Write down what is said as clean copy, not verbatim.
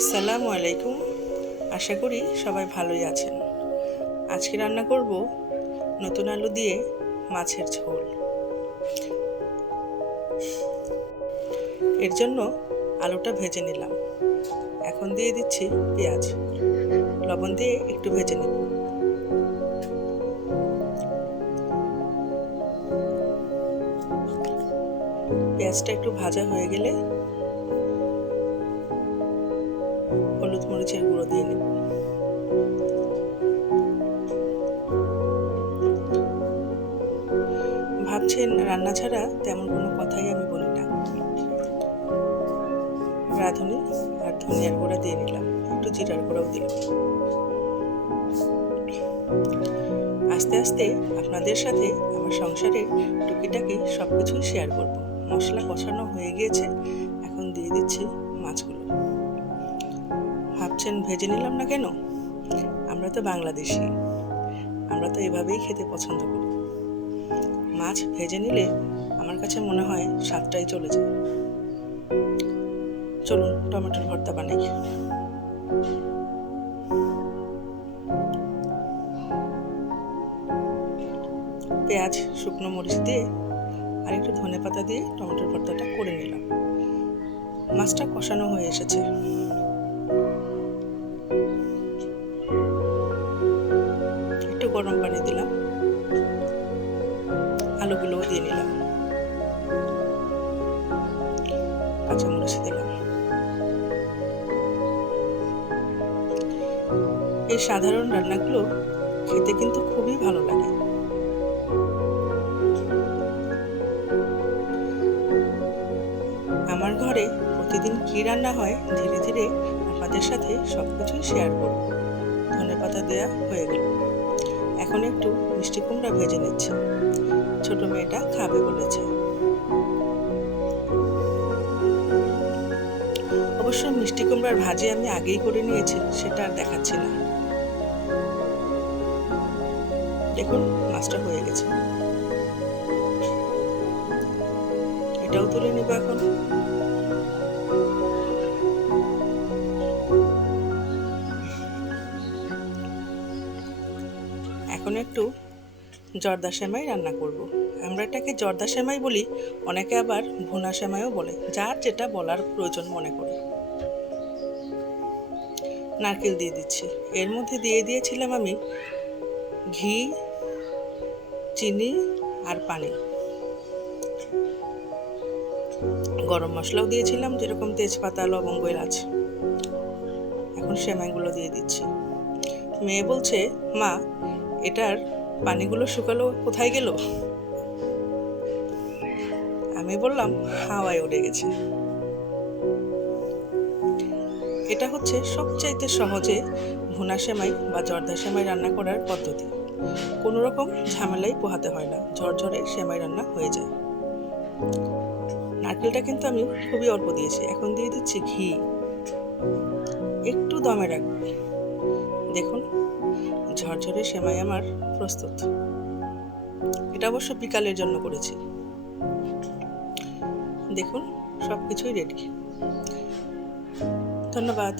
আসসালামু আলাইকুম। আশা করি সবাই ভালোই আছেন। আজকে রান্না করব নতুন আলু দিয়ে মাছের ঝোল। এর জন্য আলুটা ভেজে নিলাম। এখন দিয়ে দিচ্ছি পেঁয়াজ, লবণ দিয়ে একটু ভেজে নেব। পেঁয়াজটা একটু ভাজা হয়ে গেলে হলুদ মরিচের গুঁড়ো দিয়ে নেব। ভাবছেন রান্না ছাড়া তেমন কোনো কথাই আমি বলি না। রাঁধুনি আর ধনিয়ার গুঁড়া দিয়ে নিলাম, একটু জিরার গুঁড়াও দিলাম। আস্তে আস্তে আপনাদের সাথে আমার সংসারের টুকিটাকি সব কিছুই শেয়ার করব। মশলা কষানো হয়ে গিয়েছে, এখন দিয়ে দিচ্ছি মাছগুলো। ভাবছেন ভেজে নিলাম না কেন? আমরা তো বাংলাদেশি, আমরা তো এভাবেই খেতে পছন্দ করি। মাছ ভেজে নিলে আমার কাছে মনে হয় স্বাদটাই চলে যায়। চলুন টমেটোর ভর্তা বানাই। পেঁয়াজ, শুকনো মরিচ দিয়ে আর একটু ধনেপাতা দিয়ে টমেটোর ভর্তাটা করে নিলাম। মাছটা কষানো হয়ে এসেছে। একটু গরম পানি দিলাম, আলুগুলোও দিয়ে নিলাম, কাঁচামরিচ দিলাম। এই সাধারণ রান্নাগুলো খেতে কিন্তু খুবই ভালো লাগে। আমার ঘরে প্রতিদিন কী রান্না হয় ধীরে ধীরে আপনাদের সাথে সব কিছুই শেয়ার করব। ধনেপাতা দেওয়া হয়ে গেল। এখন একটু মিষ্টি কুমড়া ভেজে নিচ্ছি, ছোট মেয়েটা খাবে বলেছে। অবশ্য মিষ্টি কুমড়ার ভাজি আমি আগেই করে নিয়েছি, সেটা আর দেখাচ্ছি না। দেখুন মাছটা হয়ে গেছে, এটাও তুলে নেব। এখন একটু জর্দা সেমাই রান্না করব। আমরা এটাকে জর্দা সেমাই বলি, অনেকে আবার ভুনা সেমাইও বলে, যার যেটা বলার প্রয়োজন মনে করি। নারকেল দিয়ে দিচ্ছি। এর মধ্যে দিয়ে দিয়েছিলাম আমি ঘি, চিনি আর পানি। গরম মশলাও দিয়েছিলাম, যেরকম তেজপাতা, লবঙ্গ, এলাচ। এখন সেমাইগুলো দিয়ে দিচ্ছি। মেয়ে বলছে, মা এটার পানিগুলো শুকালো কোথায় গেল? আমি বললাম হাওয়ায় উড়ে গেছে। এটা হচ্ছে সবচাইতে সহজে ভুনা সেমাই বা জর্দা সেমাই রান্না করার পদ্ধতি। কোনো রকম ঝামেলাই পোহাতে হয় না, ঝরঝরে সেমাই রান্না হয়ে যায়। নারকেলটা কিন্তু আমি খুবই অল্প দিয়েছি। এখন দিয়ে দিচ্ছি ঘি, একটু দমে রাখবো। দেখুন ঝরঝরে সেমাই আমার প্রস্তুত। এটা অবশ্য বিকালের জন্য করেছি। দেখুন সব কিছুই রেডি। ধন্যবাদ।